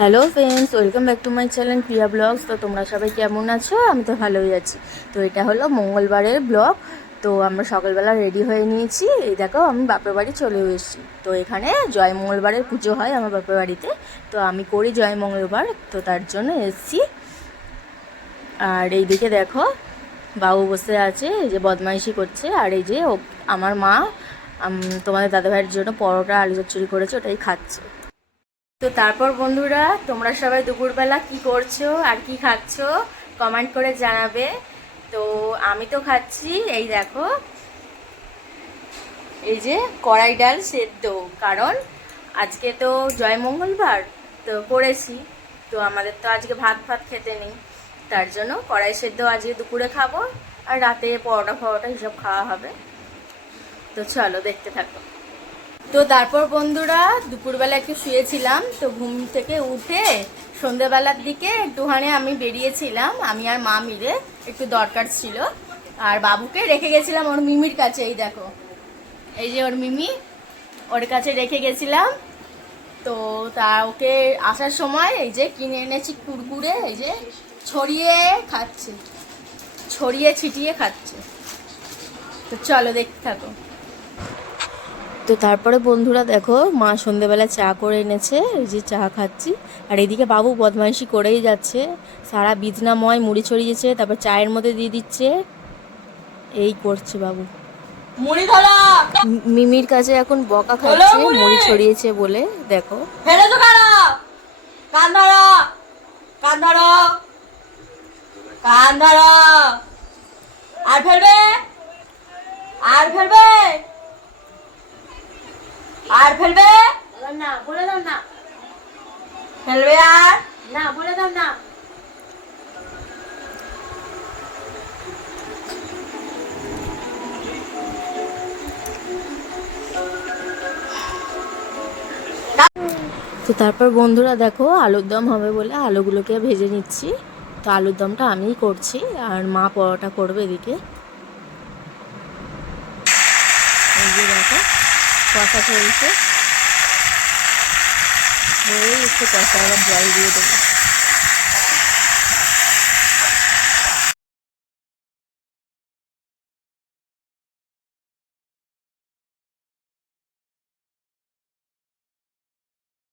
Hello friends, welcome back to my channel Priya blogs. তো তোমরা সবাই কেমন আছো? আমি তো ভালোই আছি। তো এটা হলো মঙ্গলবারের ব্লগ। তো আমরা সকালবেলা রেডি হয়ে নিয়েছি। এই দেখো, আমি বাপের বাড়ি চলে এসেছি। তো এখানে জয় মঙ্গলবারের পুজো হয় আমার বাপের বাড়িতে। তো আমি করি জয় মঙ্গলবার, তো তার জন্য এসেছি। আর এইদিকে দেখো, বাবু বসে আছে, এই যে বদমাইশি করছে। আর এই যে আমার মা তোমাদের দাদাভাইয়ের জন্য পরোটা আলু চচ্চড়ি করেছে, ওটাই খাচ্ছে। তো তারপর বন্ধুরা, তোমরা সবাই দুপুরবেলা কি করছো আর কি খাচ্ছো কমেন্ট করে জানাবে। তো আমি তো খাচ্ছি, এই দেখো, এই যে কড়াই ডাল সেদ্ধ। কারণ আজকে তো জয় মঙ্গলবার তো করেছি, তো আমাদের তো আজকে ভাত ভাত খেতে নেই, তার জন্য কড়াই সেদ্ধ আজকে দুপুরে খাবো। আর রাতে পরোটা ফরোটা হিসব খাওয়া হবে। তো চলো দেখতে থাকো। তো তারপর বন্ধুরা, দুপুরবেলা একটু শুয়েছিলাম, তো ঘুম থেকে উঠে সন্ধেবেলার দিকে একটুখানি আমি বেরিয়েছিলাম, আমি আর মা মিলে, একটু দরকার ছিল। আর বাবুকে রেখে গেছিলাম ওর মিমির কাছে। এই দেখো, এই যে ওর মিমি, ওর কাছে রেখে গেছিলাম। তো তা ওকে আসার সময় এই যে কিনে এনেছি কুরকুরে, এই যে ছড়িয়ে খাচ্ছে, ছড়িয়ে ছিটিয়ে খাচ্ছে। তো চলো দেখতে থাকো। তো তারপরে বন্ধুরা দেখো, মা সন্ধেবেলা চা করে এনেছে, এই যে চা খাচ্ছি। আর এদিকে বাবু বদমাইশি করেই যাচ্ছে, সারা বিছনাময় মুড়ি ছড়িয়েছে, তারপর চায়ের মধ্যে দিয়ে দিচ্ছে, এই করছে বাবু। মুড়ি ধরা মিমির কাছে এখন বকা খাচ্ছে মুড়ি ছড়িয়েছে বলে। দেখো, ফেলেছো কেন? কান ধরো, কান ধরো, কান ধরো। আর ফেলবে, আর ফেলবে, আর ফেলবে না বলে দাও না, ফেলবে আর না বলে দাও না। তো তারপর বন্ধুরা দেখো, আলুর দম হবে বলে আলুগুলোকে ভেজে নিচ্ছি। তো আলুর দমটা আমিই করছি, আর মা পরোটা করবে এদিকে। এই যে দেখো, কষা চলছে, একটু কষা, আবার জল দিয়ে দেবো।